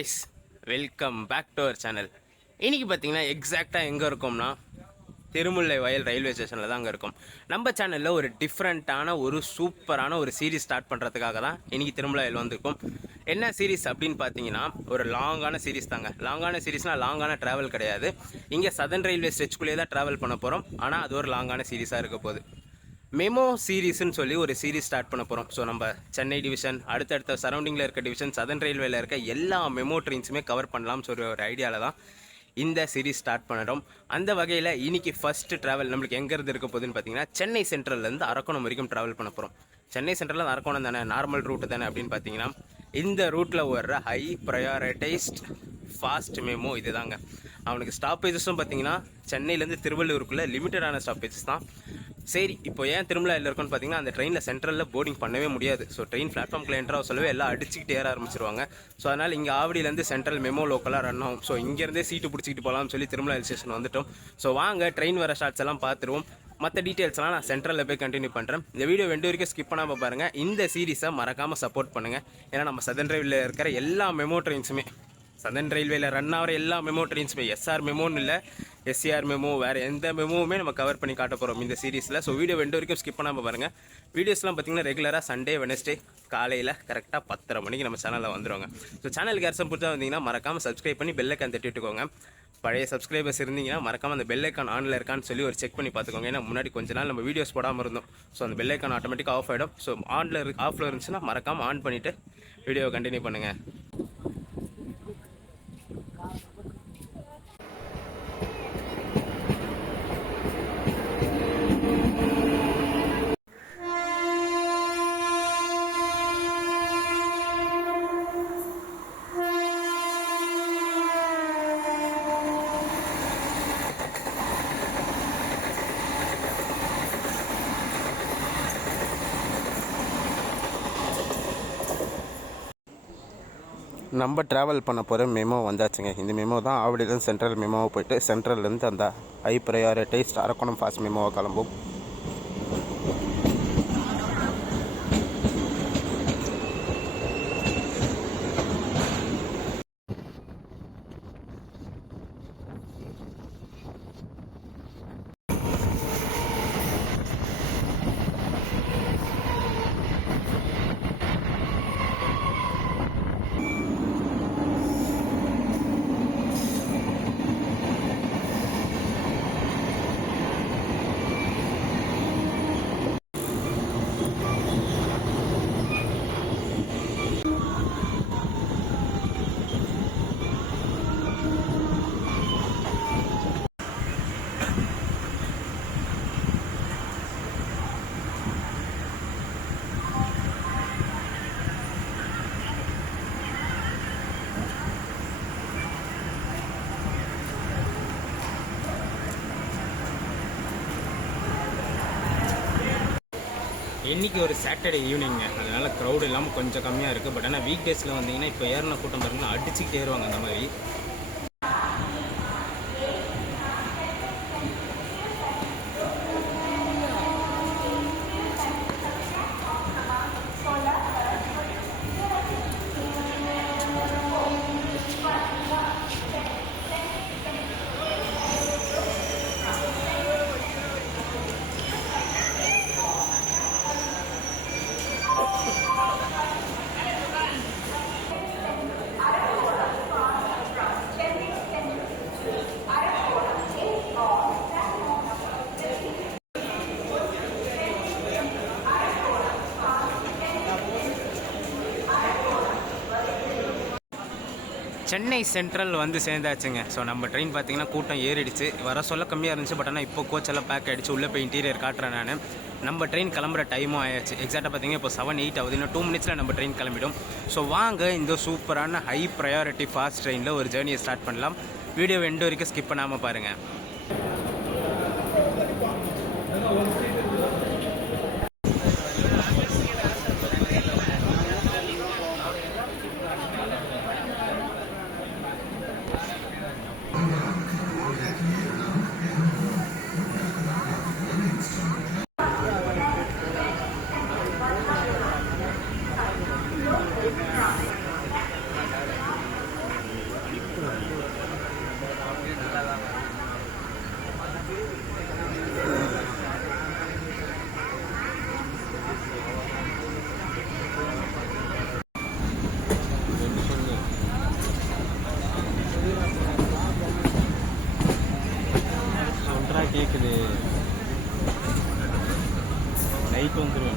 Guys, welcome back to our channel. இன்றைக்கி பார்த்தீங்கன்னா எக்ஸாக்டாக எங்கே இருக்கோம்னா திருமுல்லை வயல் ரயில்வே ஸ்டேஷனில் தான் அங்கே இருக்கும். நம்ம சேனலில் ஒரு டிஃப்ரெண்ட்டான ஒரு சூப்பரான ஒரு சீரீஸ் ஸ்டார்ட் பண்ணுறதுக்காக தான் இன்றைக்கி திருமுல்லை வயல் வந்திருக்கும். என்ன சீரீஸ் அப்படின்னு பார்த்தீங்கன்னா ஒரு லாங்கான சீரீஸ் தாங்க. லாங்கான சீரீஸ்னால் லாங்கான ட்ராவல் கிடையாது. இங்கே சதர்ன் ரயில்வே ஸ்டேச்சுக்குள்ளேயே தான் ட்ராவல் பண்ண போகிறோம். ஆனால் அது ஒரு லாங்கான சீரீஸாக இருக்க போகுது. மெமோ சீரீஸ்ன்னு சொல்லி ஒரு சீரீஸ் ஸ்டார்ட் பண்ண போகிறோம். ஸோ நம்ம சென்னை டிவிஷன், அடுத்தடுத்த சரௌண்டிங்கில் இருக்க டிவிஷன், சதர்ன் ரயில்வேல இருக்க எல்லா மெமோ ட்ரெயின்ஸுமே கவர் பண்ணலாம்னு சொல்லி ஒரு ஐடியாவில் தான் இந்த சீரீஸ் ஸ்டார்ட் பண்ணுறோம். அந்த வகையில் இன்னைக்கு ஃபஸ்ட்டு ட்ராவல் நம்மளுக்கு எங்கேருந்து இருக்க போகுதுன்னு பார்த்தீங்கன்னா சென்னை சென்ட்ரல்லேருந்து அரக்கோணம் வரைக்கும் ட்ராவல் பண்ண போகிறோம். சென்னை சென்ட்ரல் அரக்கோணம் தானே, நார்மல் ரூட்டு தானே அப்படின்னு பார்த்தீங்கன்னா இந்த ரூட்டில் வர்ற ஹை ப்ரையாரிட்டைஸ்ட் ஃபாஸ்ட் மெமோ இது தாங்க. அவனுக்கு ஸ்டாப்பேஜஸும் பார்த்தீங்கன்னா சென்னையிலேருந்து திருவள்ளூருக்குள்ளே லிமிட்டடான ஸ்டாப்பேஜஸ் தான். சரி, இப்போ ஏன் திருமலையில் இருக்குன்னு பார்த்தீங்கன்னா அந்த ட்ரெயினில் சென்ட்ரலில் போர்டிங் பண்ணவே முடியாது. ஸோ ட்ரெயின் பிளாட்ஃபார்மில் என்ட்ராக சொல்லவே எல்லாம் அடிச்சுக்கிட்டு ஏற ஆரம்பிச்சிருவாங்க. ஸோ அதனால் இங்கே ஆவடியிலேருந்து சென்ட்ரல் மெமோ லோக்கலாக ரன் ஆகும். ஸோ இங்கேருந்தே சீட்டு பிடிச்சிக்கிட்டு போகலாம்னு சொல்லி திருமலை ஸ்டேஷன் வந்துட்டோம். ஸோ வாங்க ட்ரெயின் வர ஷார்ட்ஸ் எல்லாம் பார்த்துருவோம். மற்ற டீட்டெயில்ஸ்லாம் நான் சென்ட்ரலில் போய் கண்டினியூ பண்ணுறேன். இந்த வீடியோ 2 வரைக்கும் ஸ்கிப் பண்ணாமல் பாருங்கள். இந்த சீரீஸை மறக்காமல் சப்போர்ட் பண்ணுங்கள். ஏன்னா நம்ம சதர்ன் ரயில்வேல இருக்கிற எல்லா மெமோ ட்ரெயின்ஸுமே, சதர்ன் ரயில்வேல ரன் ஆகிற எல்லா மெமோ ட்ரெயின்ஸுமே, எஸ்ஆர் மெமோன்னு இல்லை, எஸ்சிஆர் மெமோ, வேறு எந்த மெமோவுமே நம்ம கவர் பண்ணி காட்ட போகிறோம் இந்த சீரீஸில். ஸோ வீடியோ 2 வரைக்கும் ஸ்கிப் பண்ணாமல் பாருங்கள். வீடியோஸ்லாம் பார்த்தீங்கன்னா ரெகுலராக சண்டே வெனஸ்டே காலையில் கரெக்டாக 10:30 மணிக்கு நம்ம சேனலில் வந்துடுவாங்க. ஸோ சேனலுக்கு யாரும் புதுசாக வந்தீங்கன்னா மறக்காமல் சப்ஸ்கிரைப் பண்ணி பெல் ஐக்கான் தட்டி விட்டுக்கோங்க. பழைய சப்ஸ்கிரைபர்ஸ் இருந்தீங்கன்னா மறக்காமல் அந்த பெல் ஐக்கான் ஆனில் இருக்கான்னு சொல்லி ஒரு செக் பண்ணி பார்த்துக்கோங்க. ஏன்னா முன்னாடி கொஞ்ச நாள் நம்ம வீடியோஸ் போடாமல் இருந்தோம். ஸோ அந்த பெல் ஐக்கான் ஆட்டோமேட்டிக்காக ஆஃப் ஆகிடும். ஸோ ஆஃபில் இருந்துச்சுன்னா மறக்காமல் ஆன் பண்ணிவிட்டு வீடியோவை கண்டினியூ பண்ணுங்கள். நம்ம ட்ராவல் பண்ண போகிற மெமோ வந்தாச்சுங்க. இந்த மெமோ தான் ஆவடியிலேருந்து சென்ட்ரல் மெமோவை போயிட்டு சென்ட்ரல்லேருந்து அந்த ஹை ப்ரையாரிட்டைஸ்ட் அரக்கோணம் ஃபாஸ்ட் மெமோவை கிளம்பும். இன்றைக்கி ஒரு சாட்டர்டே ஈவினிங்க, அதனால் க்ரௌட் இல்லாமல் கொஞ்சம் கம்மியாக இருக்குது. பட் ஆனால் வீக் டேஸில் வந்தீங்கன்னா இப்போ ஏறின கூட்டம் பாருங்கன்னா அடிச்சுக்கிட்டே ஏறுவாங்க அந்த மாதிரி. சென்னை சென்ட்ரல் வந்து சேர்ந்தாச்சுங்க. ஸோ நம்ம ட்ரெயின் பார்த்தீங்கன்னா கூட்டம் ஏறிடுச்சு. வர சொல்ல கம்மியாக இருந்துச்சு. பட் ஆனால் இப்போ கோச்செல்லாம் பேக் ஆகிடுச்சு. உள்ளே போய் இன்டீரியர் காட்டுறேன் நான். நம்ம ட்ரெயின் கிளம்புற டைமும் ஆயிடுச்சு. எக்ஸாக்டாக பார்த்தீங்கன்னா இப்போ 7:08 ஆகுது. இன்னும் 2 மினிட்ஸில் நம்ம ட்ரெயின் கிளம்பிடும். ஸோ வாங்க இந்த சூப்பரான ஹை ப்ரையாரிட்டி ஃபாஸ்ட் ட்ரெயினில் ஒரு ஜேர்னியை ஸ்டார்ட் பண்ணலாம். வீடியோ 2 வரைக்கும் ஸ்கிப் பண்ணாமல் பாருங்கள். நைட் வந்துடுவேன்.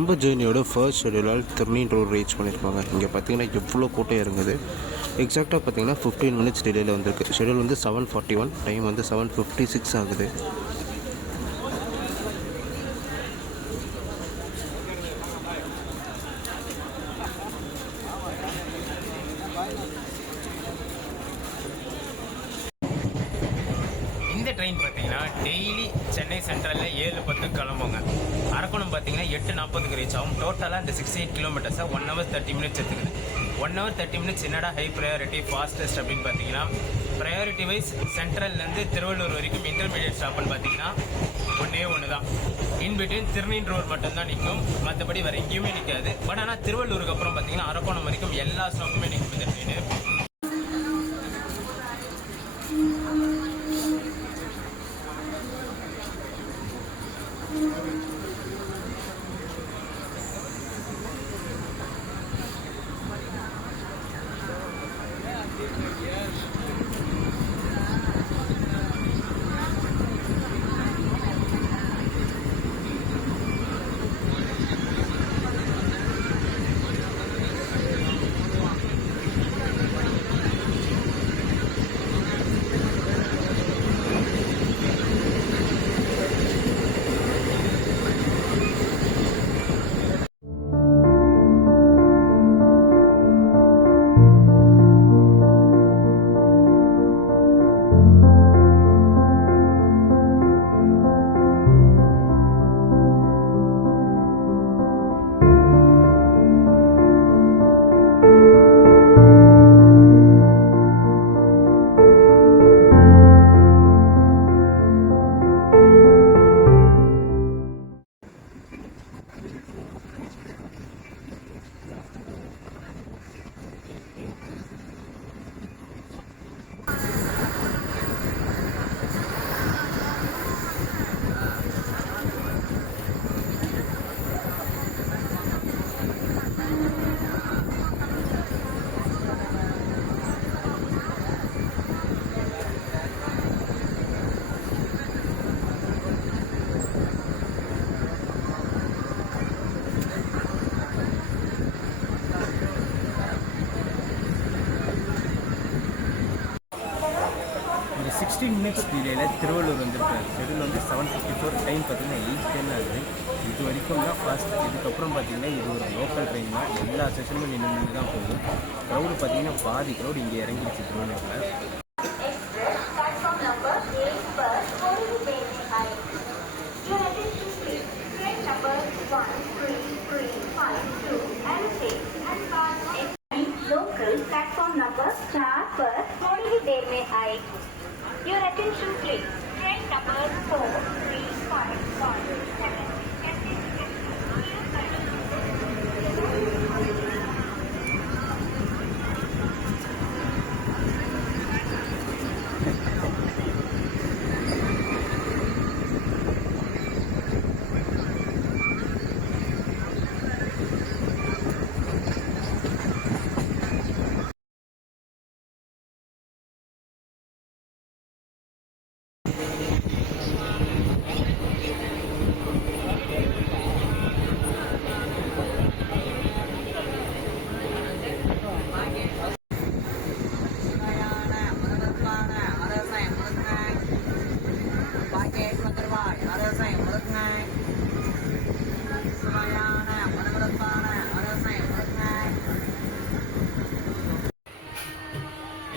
நம்ம ஜேர்னியோட ஃபர்ஸ்ட் ஷெடியூலால் திருநீன்றூர் ரீச் பண்ணியிருக்காங்க. இங்கே பார்த்தீங்கன்னா எவ்வளோ கூட்டம் இறங்குது. எக்ஸாக்டாக பார்த்தீங்கன்னா 15 மினிட்ஸ் டிலேயில் வந்திருக்கு. ஷெடியூல் வந்து 7:41, டைம் வந்து 7:56 ஆகுது. இந்த ட்ரெயின் பார்த்தீங்கன்னா டெய்லி சென்னை சென்ட்ரலில் 7:10 கிளம்புங்க. அரக்கோணம் பார்த்தீங்கன்னா 8:40 ரீச் ஆகும். டோட்டலாக இந்த 68 கிலோமீட்டர்ஸை 1 hour 30 minutes எடுத்துக்குது. 1 hour 30 minutes என்னடா ஹை ப்ரையாரிட்டி ஃபாஸ்டஸ்ட் அப்படின்னு பார்த்தீங்கன்னா, ப்ரையாரிட்டி வைஸ் சென்ட்ரல்லேருந்து திருவள்ளூர் வரைக்கும் இன்டர்மீடியட் ஸ்டாப்னு பார்த்தீங்கன்னா ஒன்று தான். இன்பிட்வீன் திருநீன்றூர் மட்டும்தான் நிற்கும், மற்றபடி வேறு எங்கேயுமே நிற்காது. பட் ஆனால் திருவள்ளூருக்கு அப்புறம் பார்த்தீங்கன்னா அரக்கோணம் வரைக்கும் எல்லா ஸ்டாப்புமே நிற்கும் இந்த ட்ரெயின். ஒரு 16 மினிட்ஸ் டிலேயில் திருவள்ளூர் வந்துருக்காரு. ஷெடியூல் வந்து 7:54, டைம் பார்த்தீங்கன்னா 8:10 ஆகுது. இது வரைக்கும் தான் ஃபாஸ்ட். இதுக்கப்புறம் பார்த்தீங்கன்னா இது ஒரு லோக்கல் ட்ரெயின் தான். எல்லா செஷனுமே நின்று தான் போகும். க்ரௌடு பார்த்தீங்கன்னா பாதி க்ரௌடு இங்கே இறங்கிடுச்சு திருவள்ளூரில். Local platform number 4 पर थोड़ी ही देर में आए. Your attention please. Train number 4351.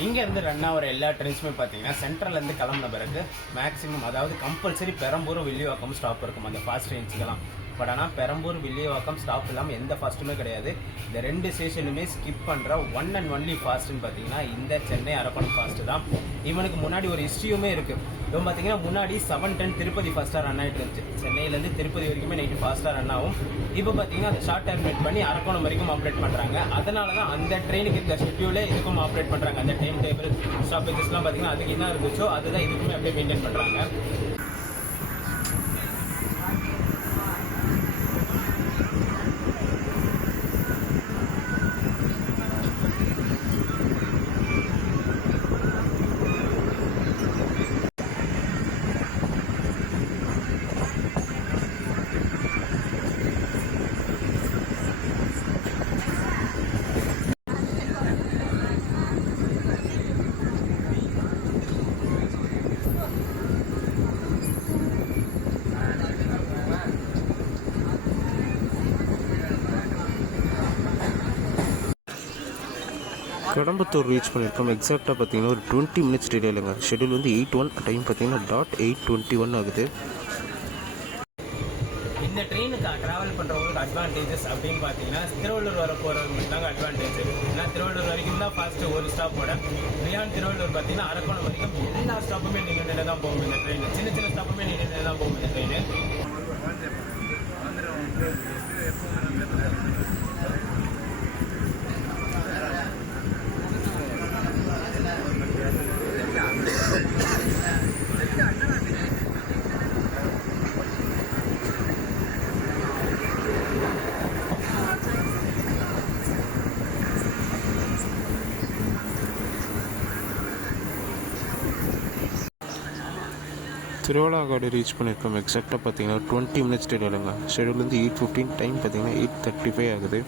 இங்கேருந்து ரன் ஆகிற எல்லா ட்ரெயின்ஸுமே பார்த்தீங்கன்னா சென்ட்ரல்லேருந்து கிளம்புன பிறகு மேக்ஸிமம், அதாவது கம்பல்சரி பெரம்பூர் வில்லிவாக்கம் ஸ்டாப் இருக்கும் அந்த ஃபாஸ்ட் ட்ரெயின்ஸுக்கெல்லாம். பட் ஆனால் பெரம்பூர் வில்லிவாக்கம் ஸ்டாப் இல்லாமல் எந்த ஃபாஸ்ட்டுமே கிடையாது. இந்த 2 ஸ்டேஷனுமே ஸ்கிப் பண்ணுற ஒன் அண்ட் ஒன்லி ஃபாஸ்ட்டுன்னு பார்த்தீங்கன்னா இந்த சென்னை அரக்கோணம் ஃபாஸ்ட்டு தான். இவனுக்கு முன்னாடி ஒரு ஹிஸ்ட்ரியுமே இருக்குது. இப்போ பார்த்தீங்கன்னா முன்னாடி 7:10 திருப்பதி ஃபாஸ்ட்டாக ரன் ஆகிட்டு இருந்துச்சு. சென்னையிலேருந்து திருப்பதி வரைக்குமே நைட்டு ஃபாஸ்ட்டாக ரன் ஆகும். இப்போ பார்த்தீங்கன்னா அதை ஷார்ட் டர்மினேட் பண்ணி அரக்கோணம் வரைக்கும் ஆப்ரேட் பண்ணுறாங்க. அதனால தான் அந்த ட்ரெயினுக்கு இந்த ஷெட்யூலே இதுக்கும் ஆப்ரேட் பண்ணுறாங்க. அந்த டைம் டேபிள் ஸ்டாப்பேஜஸ்லாம் பார்த்தீங்கன்னா அதுக்கு என்ன இருந்துச்சோ அதுதான் இதுக்குமே அப்படியே மெயின்டைன் பண்ணுறாங்க. கடம்பத்தூர் ரீச் பண்ணியிருக்கோம். எக்ஸாக்டாக பார்த்தீங்கன்னா ஒரு 20 மினிட்ஸ் டிலேலுங்க. ஷெட்யூல் வந்து 8:01, டைம் பார்த்தீங்கன்னா .8:21 ஆகுது. இந்த ட்ரெயினுக்கு ட்ராவல் பண்ணுறவங்களுக்கு அட்வான்டேஜஸ் அப்படின்னு பார்த்தீங்கன்னா திருவள்ளூர் வர போகிறவங்களுக்கு தாங்க அட்வான்டேஜ். ஏன்னா திருவள்ளூர் வரைக்கும் தான் ஃபாஸ்ட்டு ஒரு ஸ்டாப்போட. பியாண்ட் திருவள்ளூர் பார்த்தீங்கன்னா அரக்கோணம் வரைக்கும் எல்லா ஸ்டாப்புமே நின்று தான் போகும் இந்த ட்ரெயின். சின்ன சின்ன ஸ்டாப்புமே நின்று தான் போகும் இந்த ட்ரெயின். திருவள்ளாகாடு ரீச் பண்ணியிருக்கோம். எக்ஸாக்டாக பார்த்தீங்கன்னா 20 மினிட்ஸ் டிலேலுங்க. ஷெட்யூல் வந்து 8:15, டைம் பார்த்தீங்கன்னா 8:35 ஆகுது.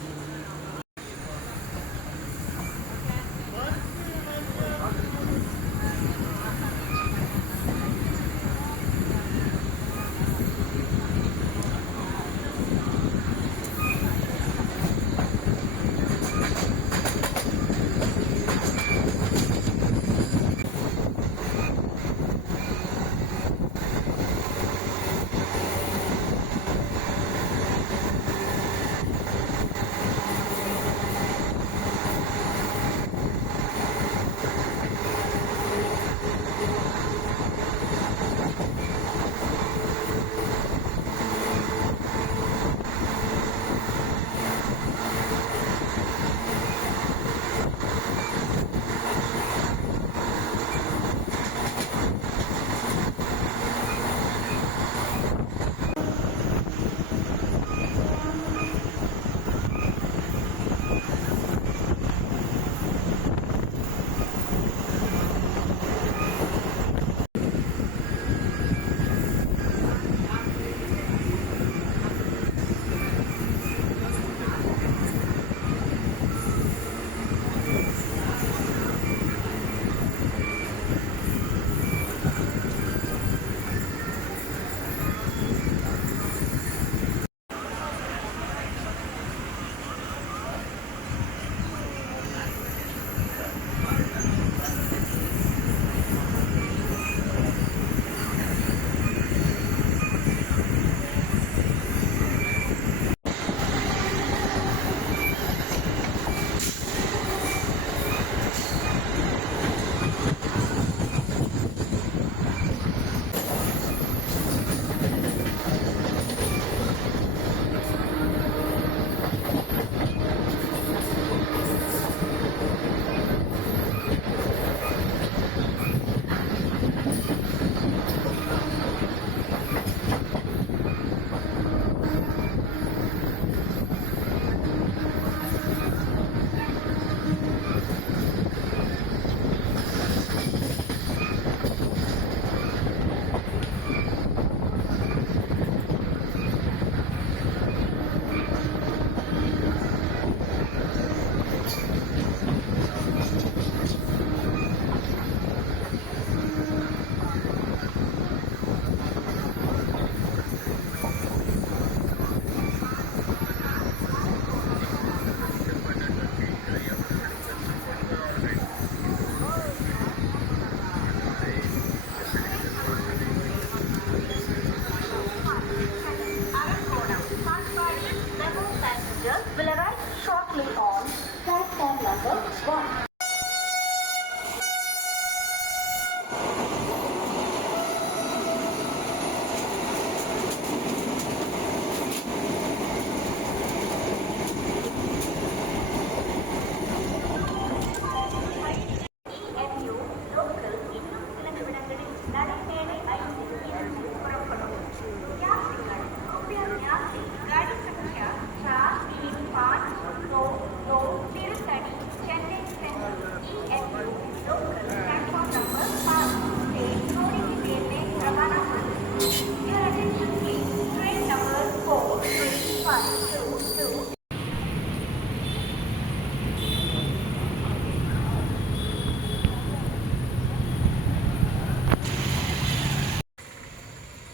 Will arrive shortly on platform number 1.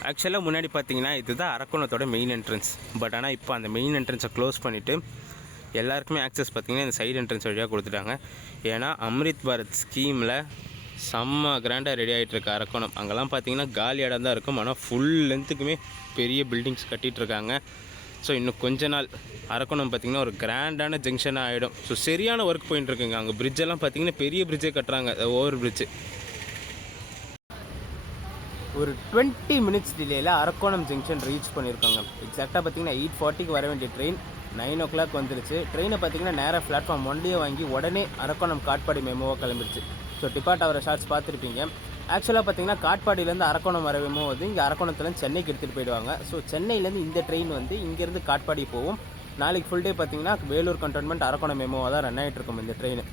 ஆக்சுவலாக முன்னாடி பார்த்தீங்கன்னா இதுதான் அரக்கோணத்தோட மெயின் என்ட்ரன்ஸ். பட் ஆனால் இப்போ அந்த மெயின் என்ட்ரன்ஸை க்ளோஸ் பண்ணிவிட்டு எல்லாருக்குமே ஆக்சஸ் பார்த்திங்கன்னா இந்த சைடு என்ட்ரன்ஸ் வழியாக கொடுத்துட்டாங்க. ஏன்னா அம்ரித் பாரத் ஸ்கீமில் செம்ம கிராண்டாக ரெடி ஆகிட்டு இருக்க அரக்கோணம். அங்கெல்லாம் பார்த்திங்கன்னா காலி இடம் தான் இருக்கும். ஆனால் ஃபுல் லென்த்துக்குமே பெரிய பில்டிங்ஸ் கட்டிகிட்ருக்காங்க. ஸோ இன்னும் கொஞ்ச நாள் அரக்கோணம் பார்த்திங்கன்னா ஒரு கிராண்டான ஜங்ஷனாக ஆகிடும். ஸோ சரியான ஒர்க் போயிட்டுருக்குங்க. அங்கே பிரிட்ஜெல்லாம் பார்த்திங்கன்னா பெரிய பிரிட்ஜே கட்டுறாங்க, ஓவர் பிரிட்ஜு. ஒரு 20 மினிட்ஸ் டிலேயில் அரக்கோணம் ஜங்ஷன் ரீச் பண்ணியிருக்காங்க. எக்ஸாக்டாக பார்த்திங்கன்னா 8:40க்கு வர வேண்டிய ட்ரெயின் 9 o'clock வந்துருச்சு. ட்ரெயினை பார்த்திங்கன்னா நேராக பிளாட்ஃபார்ம் 1 வாங்கி உடனே அரக்கோணம் காட்பாடி மெமோவாக கிளம்பிடுச்சு. ஸோ டிபார்ட் ஆகிற ஷார்ட்ஸ் பார்த்துருப்பீங்க. ஆக்சுவலாக பார்த்திங்கன்னா காட்பாடியிலேருந்து அரக்கோணம் வர மெமோ வந்து இங்கே அரக்கோணத்துலேருந்து சென்னைக்கு எடுத்துகிட்டு போயிடுவாங்க. ஸோ சென்னையிலேருந்து இந்த ட்ரெயின் வந்து இங்கேருந்து காட்பாடி போகும். நாளைக்கு ஃபுல் டே பார்த்திங்கன்னா வேலூர் கண்டோன்மெண்ட் அரக்கோணம் மெமோவாக தான் ரன் ஆகிட்டு இருக்கும் இந்த ட்ரெயின்.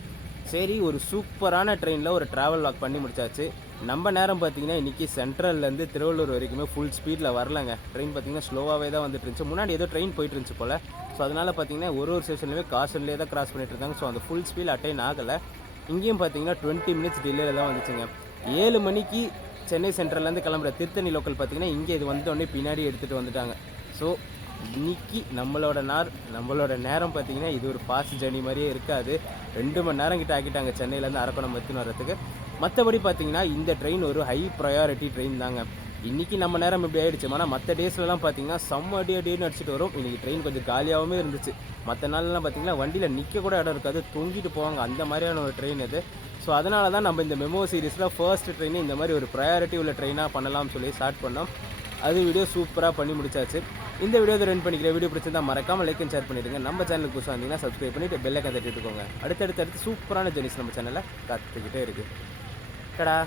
சரி, ஒரு சூப்பரான ட்ரெயினில் ஒரு ட்ராவல் வாக் பண்ணி முடிச்சாச்சு. நம்ம நேரம் பார்த்திங்கன்னா இன்றைக்கி சென்ட்ரல்லேருந்து திருவள்ளூர் வரைக்குமே ஃபுல் ஸ்பீடில் வரலங்க. ட்ரெயின் பார்த்திங்கன்னா ஸ்லோவாகவே தான் வந்துட்டு இருந்துச்சு. முன்னாடி ஏதோ ட்ரெயின் போயிட்டு இருந்துச்சு போல். ஸோ அதனால் பார்த்திங்கன்னா ஒரு ஸ்டேஷன்லேயுமே காசன்லேயே தான் கிராஸ் பண்ணிட்டு இருக்காங்க. ஸோ அந்த ஃபுல் ஸ்பீட் அட்டைன் ஆகலை. இங்கேயும் பார்த்திங்கன்னா 20 மினிட்ஸ் டிலேயில் தான் வந்துச்சுங்க. 7 மணிக்கு சென்னை சென்ட்ரல்லேருந்து கிளம்புற திருத்தணி லோக்கல் பார்த்திங்கன்னா இங்கே இது வந்தோடனே பின்னாடி எடுத்துகிட்டு வந்துட்டாங்க. ஸோ இன்றைக்கி நம்மளோட நேரம் பார்த்திங்கன்னா இது ஒரு ஃபாஸ்ட் ஜர்னி மாதிரியே இருக்காது. 2 மணி நேரம் கிட்ட ஆக்கிட்டாங்க சென்னையிலேருந்து அரக்கோணம் எடுத்துன்னு வரதுக்கு. மற்றபடி பார்த்திங்கன்னா இந்த ட்ரெயின் ஒரு ஹை ப்ரையாரிட்டி ட்ரெயின் தாங்க. இன்றைக்கி நம்ம நேரம் இப்படி ஆகிடுச்சு. ஆனால் மற்ற டேஸ்லலாம் பார்த்திங்கன்னா செம்ம அடின்னு அடிச்சுட்டு வரும். இன்றைக்கி ட்ரெயின் கொஞ்சம் காலியாகவே இருந்துச்சு. மற்ற நாள்லாம் பார்த்திங்கன்னா வண்டியில் நிற்க கூட இடம் இருக்காது, தொங்கிட்டு போவாங்க. அந்த மாதிரியான ஒரு ட்ரெயின் இது. ஸோ அதனால தான் நம்ம இந்த மெமோ சீரீஸில் ஃபர்ஸ்ட் ட்ரெயின் இந்த மாதிரி ஒரு ப்ரையாரிட்டி உள்ள ட்ரெயினாக பண்ணலாம்னு சொல்லி ஸ்டார்ட் பண்ணோம். அது வீடியோ சூப்பராக பண்ணி முடிச்சாச்சு. இந்த வீடியோ ரன் பண்ணிக்கிற வீடியோ பிடிச்சிருந்தா மறக்காமல் லைக் அண்ட் ஷேர் பண்ணிவிடுங்க. நம்ம சேனலுக்கு புதுசாக வந்தீங்கன்னா சப்ஸ்கிரைப் பண்ணிவிட்டு பெல் ஐக்கான் தட்டிட்டுக்கோங்க. அடுத்தடுத்து சூப்பரான ஜெர்னிஸ் நம்ம சேனலில் காத்துக்கிட்டே இருக்குது. டடா.